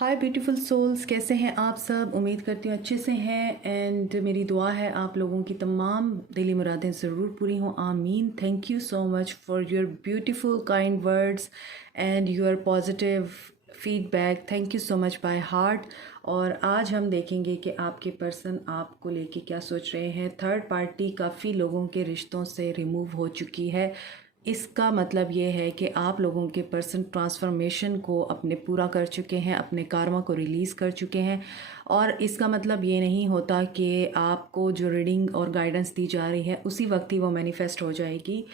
हाय beautiful souls, कैसे हैं आप सब। उम्मीद करती हूँ अच्छे से हैं एंड मेरी दुआ है आप लोगों की तमाम दिली मुरादें ज़रूर पूरी हों। आमीन। Thank you so much for your beautiful kind words and your positive feedback. Thank you so much by heart. और आज हम देखेंगे कि आपके पर्सन आपको लेके क्या सोच रहे हैं। थर्ड पार्टी काफ़ी लोगों के रिश्तों से रिमूव हो चुकी है। इसका मतलब ये है कि आप लोगों के पर्सन ट्रांसफॉर्मेशन को अपने पूरा कर चुके हैं, अपने कार्मा को रिलीज़ कर चुके हैं। और इसका मतलब ये नहीं होता कि आपको जो रीडिंग और गाइडेंस दी जा रही है उसी वक्त ही वो मैनिफेस्ट हो जाएगी।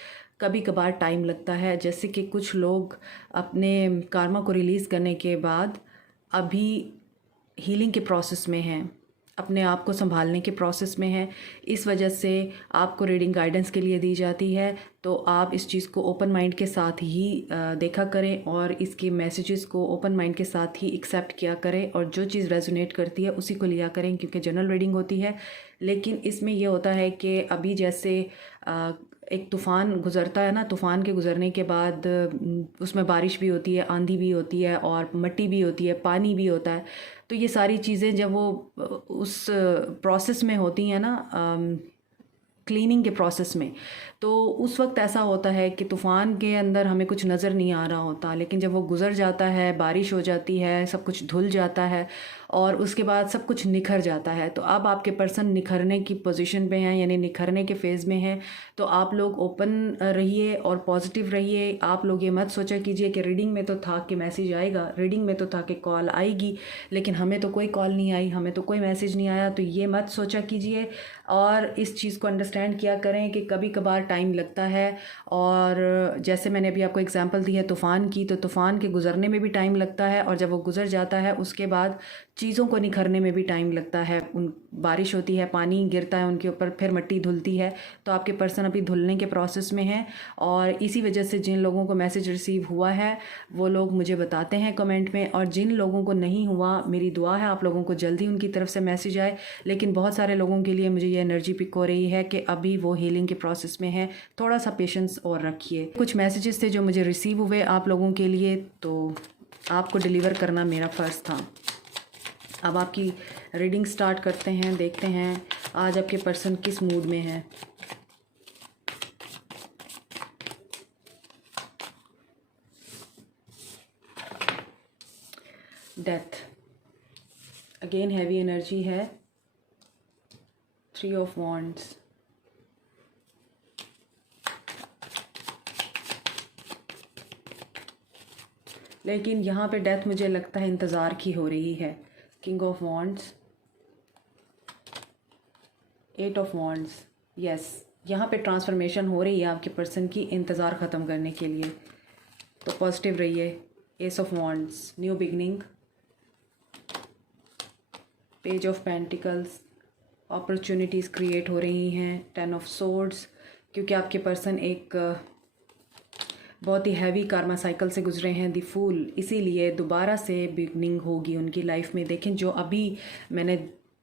कभी कभार टाइम लगता है, जैसे कि कुछ लोग अपने कार्मा को रिलीज़ करने के बाद अभी हीलिंग के प्रोसेस में हैं, अपने आप को संभालने के प्रोसेस में है। इस वजह से आपको रीडिंग गाइडेंस के लिए दी जाती है, तो आप इस चीज़ को ओपन माइंड के साथ ही देखा करें और इसके मैसेजेस को ओपन माइंड के साथ ही एक्सेप्ट किया करें और जो चीज़ रेजोनेट करती है उसी को लिया करें, क्योंकि जनरल रीडिंग होती है। लेकिन इसमें यह होता है कि अभी जैसे एक तूफ़ान गुज़रता है ना, तूफ़ान के गुज़रने के बाद उसमें बारिश भी होती है, आंधी भी होती है और मिट्टी भी होती है, पानी भी होता है। तो ये सारी चीज़ें जब वो उस प्रोसेस में होती हैं ना, क्लीनिंग के प्रोसेस में, तो उस वक्त ऐसा होता है कि तूफ़ान के अंदर हमें कुछ नज़र नहीं आ रहा होता, लेकिन जब वो गुज़र जाता है, बारिश हो जाती है, सब कुछ धुल जाता है और उसके बाद सब कुछ निखर जाता है। तो अब आपके पर्सन निखरने की पोजीशन पे हैं, यानी निखरने के फेज़ में हैं। तो आप लोग ओपन रहिए और पॉजिटिव रहिए। आप लोग ये मत सोचा कीजिए कि रीडिंग में तो था कि मैसेज आएगा, रीडिंग में तो था कि कॉल आएगी, लेकिन हमें तो कोई कॉल नहीं आई, हमें तो कोई मैसेज नहीं आया। तो ये मत सोचा कीजिए और इस चीज़ को अंडरस्टैंड किया करें कि कभी कभार टाइम लगता है। और जैसे मैंने अभी आपको एग्जांपल दी है तूफ़ान की, तो तूफ़ान के गुज़रने में भी टाइम लगता है और जब वो गुज़र जाता है उसके बाद चीज़ों को निखरने में भी टाइम लगता है। उन बारिश होती है, पानी गिरता है उनके ऊपर, फिर मिट्टी धुलती है। तो आपके पर्सन अभी धुलने के प्रोसेस में हैं और इसी वजह से जिन लोगों को मैसेज रिसीव हुआ है वो लोग मुझे बताते हैं कमेंट में, और जिन लोगों को नहीं हुआ मेरी दुआ है आप लोगों को जल्दी उनकी तरफ से मैसेज आए। लेकिन बहुत सारे लोगों के लिए मुझे ये एनर्जी पिक हो रही है कि अभी वो हीलिंग के प्रोसेस में है, थोड़ा सा पेशेंस और रखिए। कुछ मैसेजेस थे जो मुझे रिसीव हुए आप लोगों के लिए, तो आपको डिलीवर करना मेरा फ़र्ज़ था। अब आपकी रीडिंग स्टार्ट करते हैं, देखते हैं आज आपके पर्सन किस मूड में है। डेथ, अगेन हैवी एनर्जी है। 3 ऑफ वॉन्ड्स, लेकिन यहाँ पे डेथ मुझे लगता है इंतज़ार की हो रही है। King of wands, 8 of wands, yes, यहाँ पे ट्रांसफॉर्मेशन हो रही है आपके पर्सन की, इंतज़ार ख़त्म करने के लिए। तो पॉजिटिव रहिए। S of wands, new beginning, page of pentacles, opportunities create हो रही हैं। 10 ऑफ सोर्ड्स, क्योंकि आपके पर्सन एक बहुत ही हैवी कार्मा साइकिल से गुजरे हैं, द फूल, इसीलिए दोबारा से बिगनिंग होगी उनकी लाइफ में। देखें, जो अभी मैंने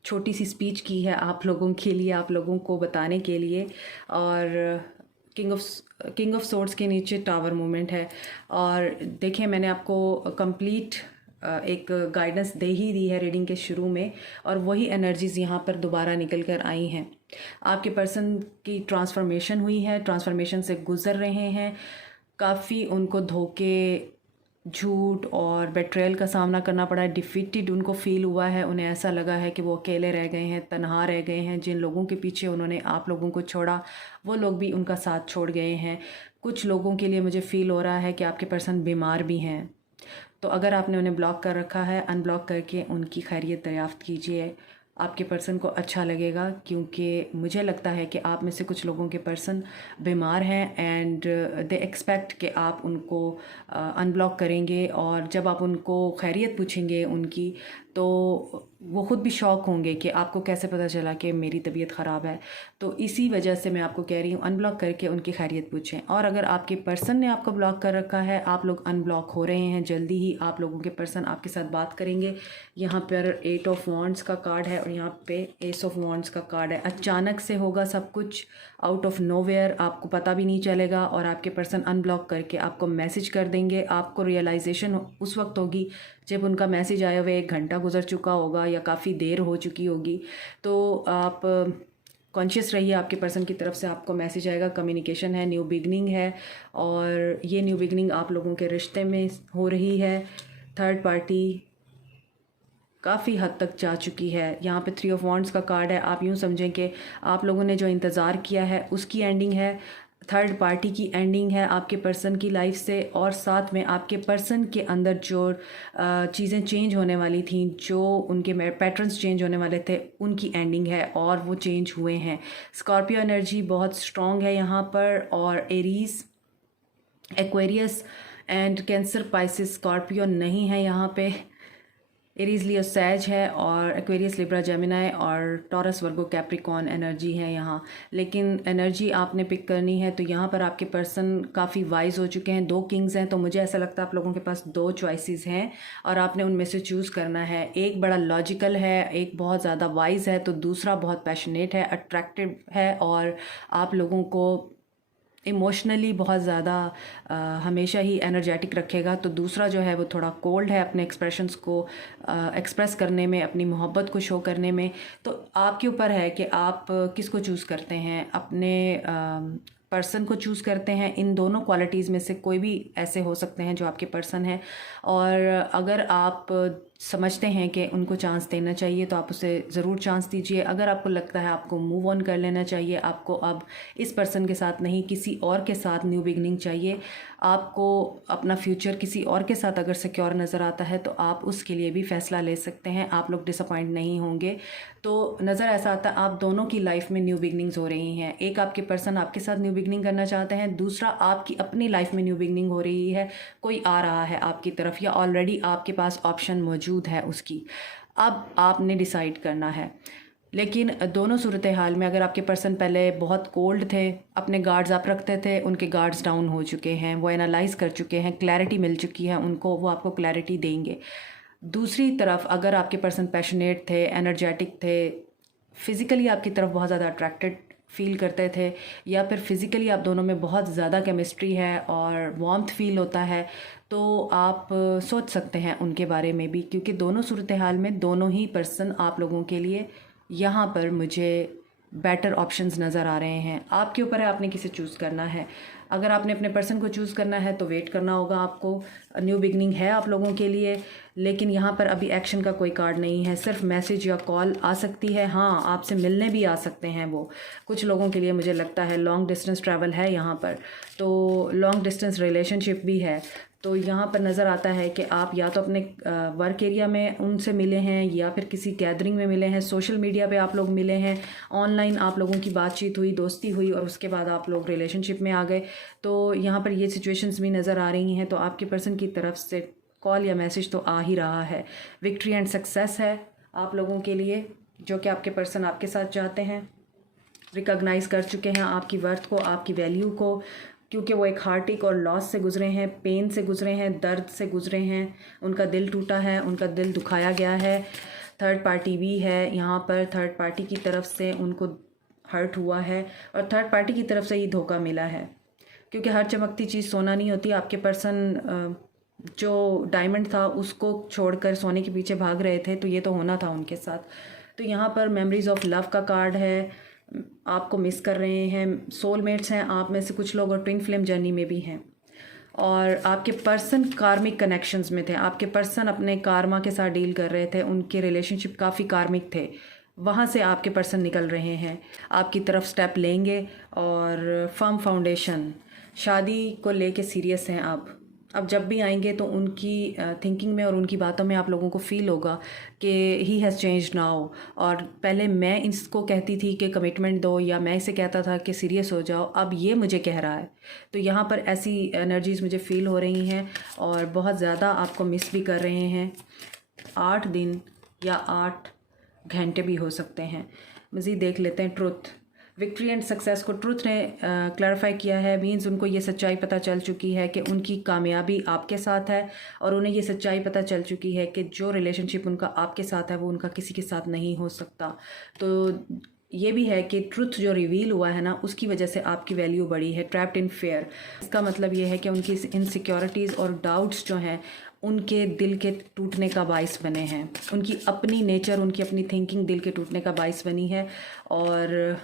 छोटी सी स्पीच की है आप लोगों के लिए, आप लोगों को बताने के लिए, और किंग ऑफ सोर्ड्स के नीचे टावर मूवमेंट है। और देखें, मैंने आपको कंप्लीट एक गाइडेंस दे ही दी है रीडिंग के शुरू में, और वही एनर्जीज़ यहाँ पर दोबारा निकल कर आई हैं। आपके पर्सन की ट्रांसफॉर्मेशन हुई है, ट्रांसफॉर्मेशन से गुज़र रहे हैं। काफ़ी उनको धोखे, झूठ और बेट्रेयल का सामना करना पड़ा है। डिफीटेड उनको फील हुआ है, उन्हें ऐसा लगा है कि वो अकेले रह गए हैं, तन्हा रह गए हैं। जिन लोगों के पीछे उन्होंने आप लोगों को छोड़ा वो लोग भी उनका साथ छोड़ गए हैं। कुछ लोगों के लिए मुझे फ़ील हो रहा है कि आपके पर्सन बीमार भी हैं, तो अगर आपने उन्हें ब्लॉक कर रखा है, अनब्लॉक करके उनकी खैरियत दरियाफ़्त कीजिए। आपके पर्सन को अच्छा लगेगा, क्योंकि मुझे लगता है कि आप में से कुछ लोगों के पर्सन बीमार हैं एंड दे एक्सपेक्ट कि आप उनको अनब्लॉक करेंगे, और जब आप उनको खैरियत पूछेंगे उनकी, तो वो ख़ुद भी शॉक होंगे कि आपको कैसे पता चला कि मेरी तबीयत ख़राब है। तो इसी वजह से मैं आपको कह रही हूँ अनब्लॉक करके उनकी खैरियत पूछें। और अगर आपके पर्सन ने आपको ब्लॉक कर रखा है, आप लोग अनब्लॉक हो रहे हैं, जल्दी ही आप लोगों के पर्सन आपके साथ बात करेंगे। यहाँ पर 8 ऑफ वॉन्ड्स का कार्ड है और यहाँ पे एस ऑफ वॉन्ड्स का कार्ड है। अचानक से होगा सब कुछ, आउट ऑफ नोवेयर, आपको पता भी नहीं चलेगा और आपके पर्सन अनब्लॉक करके आपको मैसेज कर देंगे। आपको रियलाइजेशन उस वक्त होगी जब उनका मैसेज आया हुआ 1 घंटा गुजर चुका होगा या काफ़ी देर हो चुकी होगी। तो आप कॉन्शियस रहिए, आपके पर्सन की तरफ से आपको मैसेज आएगा, कम्युनिकेशन है, न्यू बिगनिंग है और ये न्यू बिगनिंग आप लोगों के रिश्ते में हो रही है। थर्ड पार्टी काफ़ी हद तक जा चुकी है। यहाँ पे 3 ऑफ वॉन्ड्स का कार्ड है। आप यूँ समझें कि आप लोगों ने जो इंतज़ार किया है उसकी एंडिंग है, थर्ड पार्टी की एंडिंग है आपके पर्सन की लाइफ से, और साथ में आपके पर्सन के अंदर जो चीज़ें चेंज होने वाली थी, जो उनके पैटर्न्स चेंज होने वाले थे, उनकी एंडिंग है और वो चेंज हुए हैं। स्कॉर्पियो एनर्जी बहुत स्ट्रॉन्ग है यहाँ पर, और Aries, Aquarius and cancer, Pisces, Scorpio नहीं है यहाँ पे। एरीज लियो सैज है और एक्वेरियस लिब्रा जेमिनाई और टॉरस वर्गो कैप्रिकॉन एनर्जी है यहाँ। लेकिन एनर्जी आपने पिक करनी है तो यहाँ पर आपके पर्सन काफ़ी वाइज हो चुके हैं। 2 किंग्स हैं, तो मुझे ऐसा लगता है आप लोगों के पास 2 चॉइसेस हैं और आपने उनमें से चूज़ करना है। एक बड़ा लॉजिकल है, एक बहुत ज़्यादा वाइज है, तो दूसरा बहुत पैशनेट है, अट्रैक्टिव है और आप लोगों को इमोशनली बहुत ज़्यादा हमेशा ही एनर्जेटिक रखेगा। तो दूसरा जो है वो थोड़ा कोल्ड है अपने एक्सप्रेशंस को एक्सप्रेस करने में, अपनी मोहब्बत को शो करने में। तो आपके ऊपर है कि आप किसको चूज़ करते हैं, अपने पर्सन को चूज़ करते हैं। इन दोनों क्वालिटीज़ में से कोई भी ऐसे हो सकते हैं जो आपके पर्सन हैं, और अगर आप समझते हैं कि उनको चांस देना चाहिए तो आप उसे ज़रूर चांस दीजिए। अगर आपको लगता है आपको मूव ऑन कर लेना चाहिए, आपको अब इस पर्सन के साथ नहीं किसी और के साथ न्यू बिगनिंग चाहिए, आपको अपना फ्यूचर किसी और के साथ अगर सिक्योर नज़र आता है तो आप उसके लिए भी फ़ैसला ले सकते हैं। आप लोग डिसअपॉइंट नहीं होंगे। तो नज़र ऐसा आता है आप दोनों की लाइफ में न्यू बिगनिंग्स हो रही हैं। एक आपके पर्सन आपके साथ न्यू बिगनिंग करना चाहते हैं, दूसरा आपकी अपनी लाइफ में न्यू बिगनिंग हो रही है। कोई आ रहा है आपकी तरफ या ऑलरेडी आपके पास ऑप्शन मौजूद है उसकी। अब आपने डिसाइड करना है। लेकिन दोनों सूरत हाल में अगर आपके पर्सन पहले बहुत कोल्ड थे, अपने गार्ड्स अप रखते थे, उनके गार्ड्स डाउन हो चुके हैं, वो एनालाइज कर चुके हैं, क्लैरिटी मिल चुकी है उनको, वो आपको क्लैरिटी देंगे। दूसरी तरफ अगर आपके पर्सन पैशनेट थे, एनर्जेटिक थे, फिज़िकली आपकी तरफ बहुत ज़्यादा अट्रैक्टेड फील करते थे, या फिर फिज़िकली आप दोनों में बहुत ज़्यादा केमिस्ट्री है और वार्मथ फील होता है, तो आप सोच सकते हैं उनके बारे में भी, क्योंकि दोनों सूरत हाल में दोनों ही पर्सन आप लोगों के लिए यहाँ पर मुझे बेटर ऑप्शंस नज़र आ रहे हैं। आपके ऊपर है आपने किसे चूज़ करना है। अगर आपने अपने पर्सन को चूज़ करना है तो वेट करना होगा आपको। न्यू बिगनिंग है आप लोगों के लिए, लेकिन यहाँ पर अभी एक्शन का कोई कार्ड नहीं है, सिर्फ मैसेज या कॉल आ सकती है। हाँ, आपसे मिलने भी आ सकते हैं वो। कुछ लोगों के लिए मुझे लगता है लॉन्ग डिस्टेंस ट्रैवल है यहाँ पर, तो लॉन्ग डिस्टेंस रिलेशनशिप भी है। तो यहाँ पर नज़र आता है कि आप या तो अपने वर्क एरिया में उनसे मिले हैं या फिर किसी गैदरिंग में मिले हैं, सोशल मीडिया पे आप लोग मिले हैं, ऑनलाइन आप लोगों की बातचीत हुई, दोस्ती हुई और उसके बाद आप लोग रिलेशनशिप में आ गए। तो यहाँ पर ये सिचुएशंस भी नज़र आ रही हैं। तो आपके पर्सन की तरफ से कॉल या मैसेज तो आ ही रहा है। विक्ट्री एंड सक्सेस है आप लोगों के लिए, जो कि आपके पर्सन आपके साथ चाहते हैं। रिकॉग्नाइज़ कर चुके हैं आपकी वर्थ को, आपकी वैल्यू को, क्योंकि वो एक हार्टिक और लॉस से गुजरे हैं, पेन से गुजरे हैं, दर्द से गुजरे हैं, उनका दिल टूटा है, उनका दिल दुखाया गया है। थर्ड पार्टी भी है यहाँ पर, थर्ड पार्टी की तरफ से उनको हर्ट हुआ है और थर्ड पार्टी की तरफ से ही धोखा मिला है, क्योंकि हर चमकती चीज़ सोना नहीं होती। आपके पर्सन जो डायमंड था उसको छोड़कर सोने के पीछे भाग रहे थे, तो ये तो होना था उनके साथ। तो यहाँ पर मेमोरीज ऑफ लव का कार्ड है, आपको मिस कर रहे हैं, सोलमेट्स हैं आप में से कुछ लोग और ट्विन फ्लेम जर्नी में भी हैं। और आपके पर्सन कार्मिक कनेक्शंस में थे, आपके पर्सन अपने कारमा के साथ डील कर रहे थे, उनके रिलेशनशिप काफ़ी कार्मिक थे, वहाँ से आपके पर्सन निकल रहे हैं, आपकी तरफ स्टेप लेंगे और फर्म फाउंडेशन, शादी को लेके सीरियस हैं आप। अब जब भी आएंगे तो उनकी थिंकिंग में और उनकी बातों में आप लोगों को फ़ील होगा कि ही हैज़ चेंज्ड नाउ। और पहले मैं इसको कहती थी कि कमिटमेंट दो, या मैं इसे कहता था कि सीरियस हो जाओ, अब ये मुझे कह रहा है। तो यहाँ पर ऐसी एनर्जीज़ मुझे फ़ील हो रही हैं और बहुत ज़्यादा आपको मिस भी कर रहे हैं। 8 दिन या 8 घंटे भी हो सकते हैं। मज़ीद देख लेते हैं ट्रुथ। विक्ट्री एंड सक्सेस को ट्रुथ ने क्लैरिफाई किया है, मींस उनको ये सच्चाई पता चल चुकी है कि उनकी कामयाबी आपके साथ है, और उन्हें ये सच्चाई पता चल चुकी है कि जो रिलेशनशिप उनका आपके साथ है वो उनका किसी के साथ नहीं हो सकता। तो ये भी है कि ट्रुथ जो रिवील हुआ है ना, उसकी वजह से आपकी वैल्यू बढ़ी है। ट्रैप्ड इन फेयर, इसका मतलब ये है कि उनकी इनसिक्योरिटीज़ और डाउट्स जो हैं उनके दिल के टूटने का बाइस बने हैं। उनकी अपनी नेचर, उनकी अपनी थिंकिंग दिल के टूटने का बाइस बनी है, और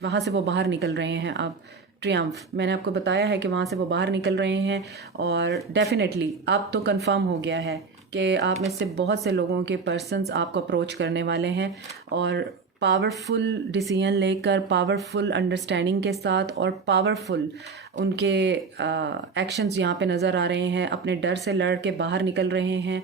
वहाँ से वो बाहर निकल रहे हैं अब। ट्रियम्फ, मैंने आपको बताया है कि वहाँ से वो बाहर निकल रहे हैं, और डेफिनेटली अब तो कंफर्म हो गया है कि आप में से बहुत से लोगों के पर्सन्स आपको अप्रोच करने वाले हैं, और पावरफुल डिसीजन लेकर, पावरफुल अंडरस्टैंडिंग के साथ, और पावरफुल उनके एक्शंस यहाँ पे नज़र आ रहे हैं। अपने डर से लड़ के बाहर निकल रहे हैं,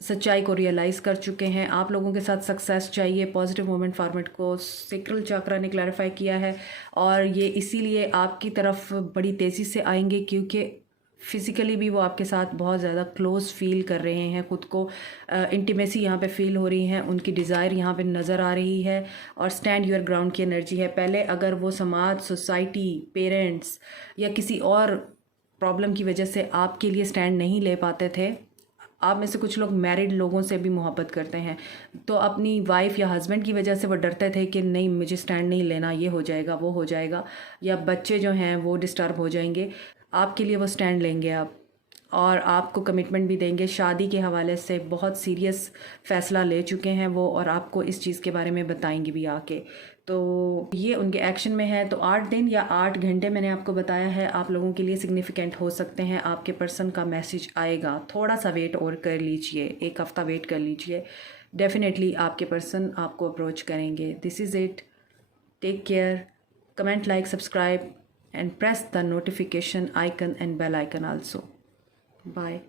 सच्चाई को रियलाइज़ कर चुके हैं। आप लोगों के साथ सक्सेस चाहिए। पॉजिटिव मोमेंट फॉर्मेट को सेक्रल चक्रा ने क्लैरिफाई किया है, और ये इसीलिए आपकी तरफ बड़ी तेज़ी से आएंगे क्योंकि फ़िज़िकली भी वो आपके साथ बहुत ज़्यादा क्लोज़ फील कर रहे हैं, ख़ुद को इंटीमेसी यहाँ पे फील हो रही है, उनकी डिज़ायर यहाँ पे नज़र आ रही है, और स्टैंड योर ग्राउंड की एनर्जी है। पहले अगर वो समाज, सोसाइटी, पेरेंट्स या किसी और प्रॉब्लम की वजह से आपके लिए स्टैंड नहीं ले पाते थे, आप में से कुछ लोग मैरिड लोगों से भी मोहब्बत करते हैं, तो अपनी वाइफ या हस्बैंड की वजह से वो डरते थे कि नहीं मुझे स्टैंड नहीं लेना, ये हो जाएगा वो हो जाएगा, या बच्चे जो हैं वो डिस्टर्ब हो जाएंगे। आपके लिए वो स्टैंड लेंगे आप, और आपको कमिटमेंट भी देंगे। शादी के हवाले से बहुत सीरियस फ़ैसला ले चुके हैं वो, और आपको इस चीज़ के बारे में बताएंगे भी आके। तो ये उनके एक्शन में है। तो 8 दिन या 8 घंटे मैंने आपको बताया है, आप लोगों के लिए सिग्निफिकेंट हो सकते हैं। आपके पर्सन का मैसेज आएगा, थोड़ा सा वेट और कर लीजिए, 1 हफ़्ता वेट कर लीजिए, डेफिनेटली आपके पर्सन आपको अप्रोच करेंगे। This is it, take care, comment, like, subscribe and press the notification icon and bell icon also. Bye.